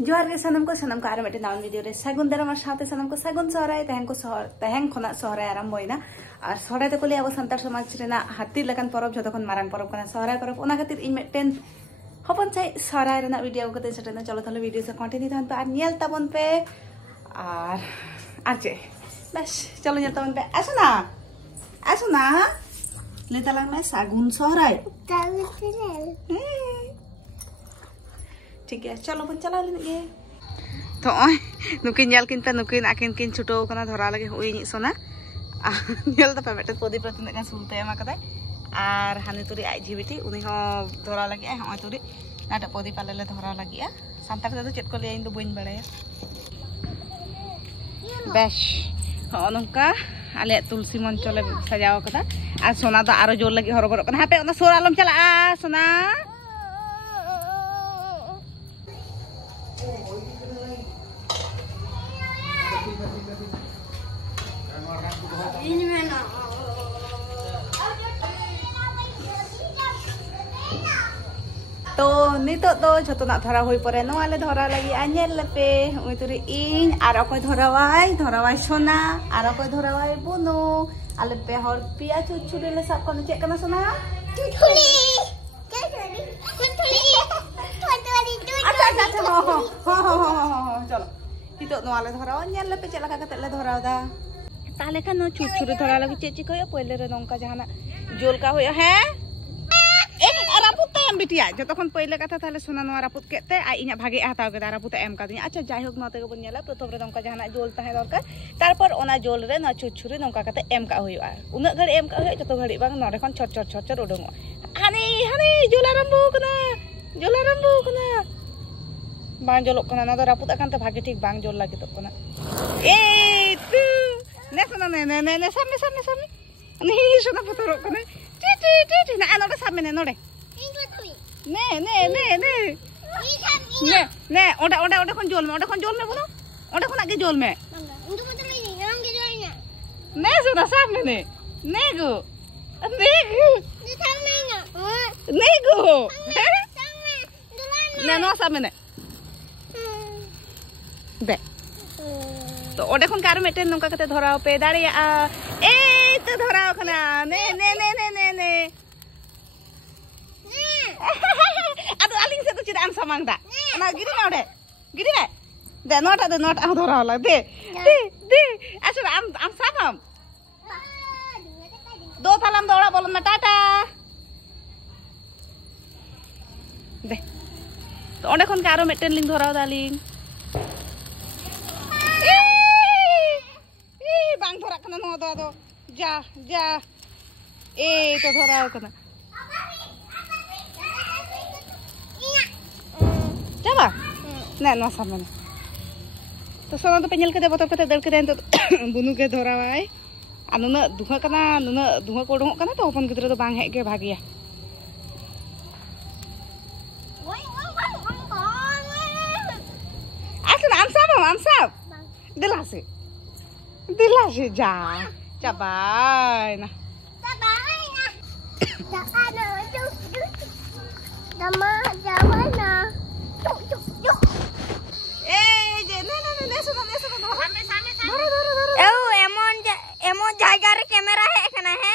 जोहार के सनम को आरो मिटे नाउन वीडियो रे सागुन दाराम और साथे सनम को सागुन सहराय तेहें खना सहराय आरम्भ होइना और सहराय तो कोले अब संतार समाज रेना हाती लकान परब जतो खन मारांग परब कना सहराय परब ओना खातिर इन मिटेन हपन चाइ सहराय रेना वीडियो को सेटना चलो थाले वीडियो से कंटिन्यू थान पे आर नियल ताबन पे और आचे बस चलो नियल ताबन पे आसो ना ले तलांग में सागुन सहराय ठीक है चलो बन चला लेंगे तो नुकिन नेल किन पे नुकिन आकिन किन छुटो कना धरा लगे होई नि सोना नेल द पे बेटे पोदी प्रतिन का सुलते एमा कदा आर हानि तुरी आई जीबिटी उनी हो धरा लगे होय तुरी नाटा पोदी पाले ले धरा लगिया सांता का तो चेट को ले इन दो बइन बड़ाया बेश हो नंका आले तुलसी मंच ले सजाव कदा आ सोना द आरो जोर लगे हरो कना हापे ओना सोर आलम चला आ सोना तो नितो तो जतना धरा हुई परे नोआले धरा लगी आनेल लेपे उई तुरी इन आर अकय धरावाय सोना आर अकय धरावाय बुनु आले पे हर पिया छुछुरी ले सब कोन चेक कना सोना छुछुरी अच्छा हो चलो नितो नोआले धरावा नेल लेपे चला का कते ले धरावदा ताले का नो छुछुरी धरा लगी चेची कयो पहिले रे नंका जहाना जोल का होया है बिटिया जो तखन पहिले कथा ताले सोना नोआ रापुत केते आ इना भागे हताव के रापुत एम का अच्छा जायहोक नते के बन नेला प्रथम रे नंका जहाना जोल ताहे दरकार तारपर ओना जोल रे न छुछुरी नंका कते एम का होया उना घड़ी एम का होया जतो घड़ी बांग नडे खन छट उडंगो हानी जोल आरंभ कना बांग जोलक कना ना रापुत अकानते भागे ठीक बांग जोल लागे तो कना ए तू ने सोना ने सामने नहीं सोना पतरो कना टी ना नडे सामने नडे ने ओंडे खन जोल में बोलो ओंडे खना के जोल में ने सुना सामने ने गो ने नो सामने दे तो ओंडे खन कार मेटेन नंका कते धराव पे दाड़िया ए तो धराव खना ने aduh aling saya tuh tidak samang dah. Nah gini mau deh, deh not adora lah deh. Asal am samam. Do talam dora bolon matata. Deh. To onde kon karo meten ling dhorao daling. Bang dhora kana no do. Ja. To dhorao kana. Coba? Nah, no sama nih. Terus soalnya tuh penyel kita botol kita dari kita bunuh ke dorawai. Anu na dunga kodong kana tuh open kita tuh bang hek ke bahagia. Asal amsab. Dilasi ja. Cabai nah. एमो जायगा रे camera है कना है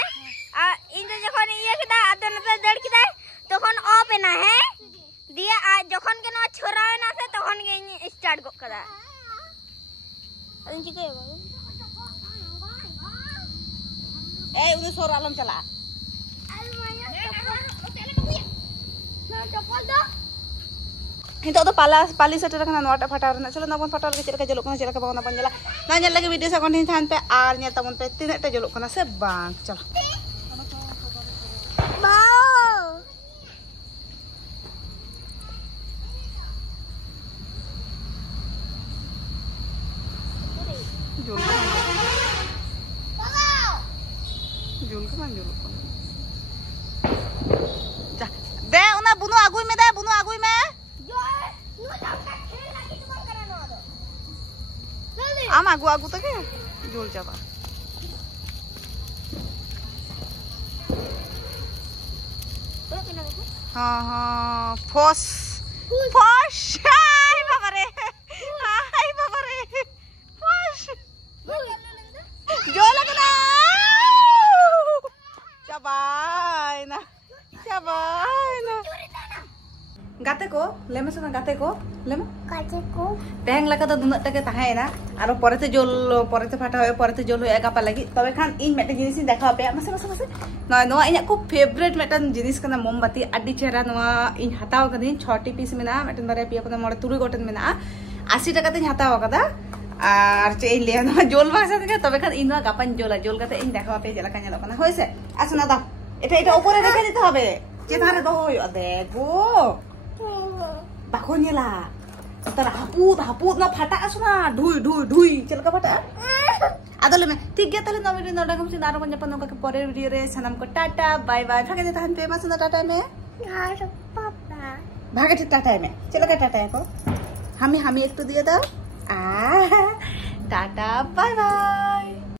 आ इन जखन ये केदा आदन पे दड़ किदा तखन ऑफ ना है दिया आ जखन के न छोरावे ना से तखन के स्टार्ट गो कदा अन चिके बाबू ए उने सोर आलम चला हितो तो पाली सेटर कना नोटा फटार ना चलो नबन फटार के चलका जलो कना चलका बावना बंजला ना जल लगे वीडियो से कंटिन्यू थान पे आर नेल तबन पे तिनेटा जलो कना से बांग चलो बाओ जोल का जा दे ओना बुनु आगुई में आम आगु तक जोल जाबा हाँ फस बाबा रे kana gate ko lema Gate ko teheng laka do dunat take tahaina aro porete jol porete phata hoye porete jol hoye gapa lagi tobe khan in mete jinis in dekha pe mase noy noa inya ko favorite metan jinis kana mombati adi chera noa in hataw kadin 6 piece mena metan bare pia pona mode turi goten mena 80 taka tin hataw kada আর এই লিয়া না জল ভাষা থেকে তবে খান ইনওয়া গাপান জল কাতে in দেখা পে জেলা কাnya দোকানা হইছে আচ্ছা না দাও এটা উপরে রেখে দিতে হবে চেতারে দো হই দেখো বাকো নিলা তারা হাপুত না ফাটা আসনা ঢুই চেলকা ফাটা আদলে মে ঠিক গিয়া তাহলে নমিনি নডা কমছি নারো পঞ্জা পন কা পরের ভিডিও রে সানাম কো টাটা বাই বাই ভাগে দে তাহান পে মাছ না টাটা মে আর পাপা ভাগে ঠিক টাটা মে চেলকা টাটা কো আমি একটু দিয়ে দাও টাটা বাই বাই